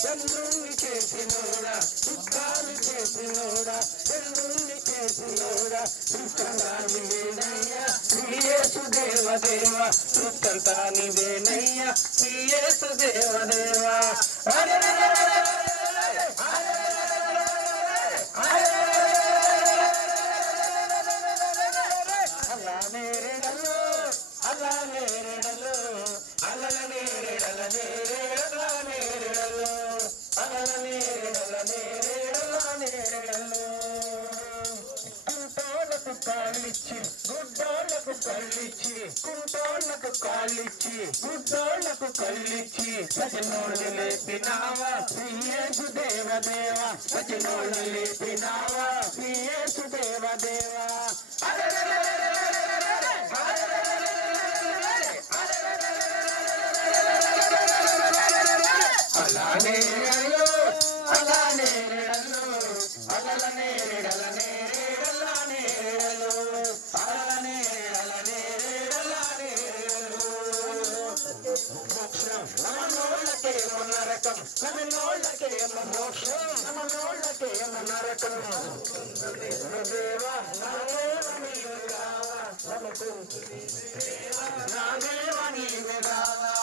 చంద్రుణ్ణి చేసినోడా దుఃఖాలు చేసినోడా చంద్రుణ్ణి చేసినోడా సృష్టంతా నీవేనయ్యా శ్రీయేసు దేవదేవ సృష్టంతా నీవేనయ్యా శ్రీయేసు దేవదేవ అలా నేరేడలో అలా నేరేడలో అలా నేరేడల నేరేడల నేరేడలో అలా నేరేడల నేరేడల నేరేడలో కుంటోళ్ళకు కాళ్ళిచ్చి గుడ్డోళ్ళకు కళ్ళిచ్చి కుంటోళ్ళకు కాళ్ళిచ్చి గుడ్డోళ్ళకు కళ్ళిచ్చి సజనోళ్ళు లేపినావా శ్రీయేసు దేవదేవ సజనోళ్ళు లేపినావా శ్రీయేసు దేవదేవ అలానే అలానే అలానే నమనోళ్ళకేమో నరకం నమనోళ్ళకేమో మోక్షం నమనోళ్ళకేమో నరకం దేవా నా దేవ నీవే రావా నా దేవ నీవే రావా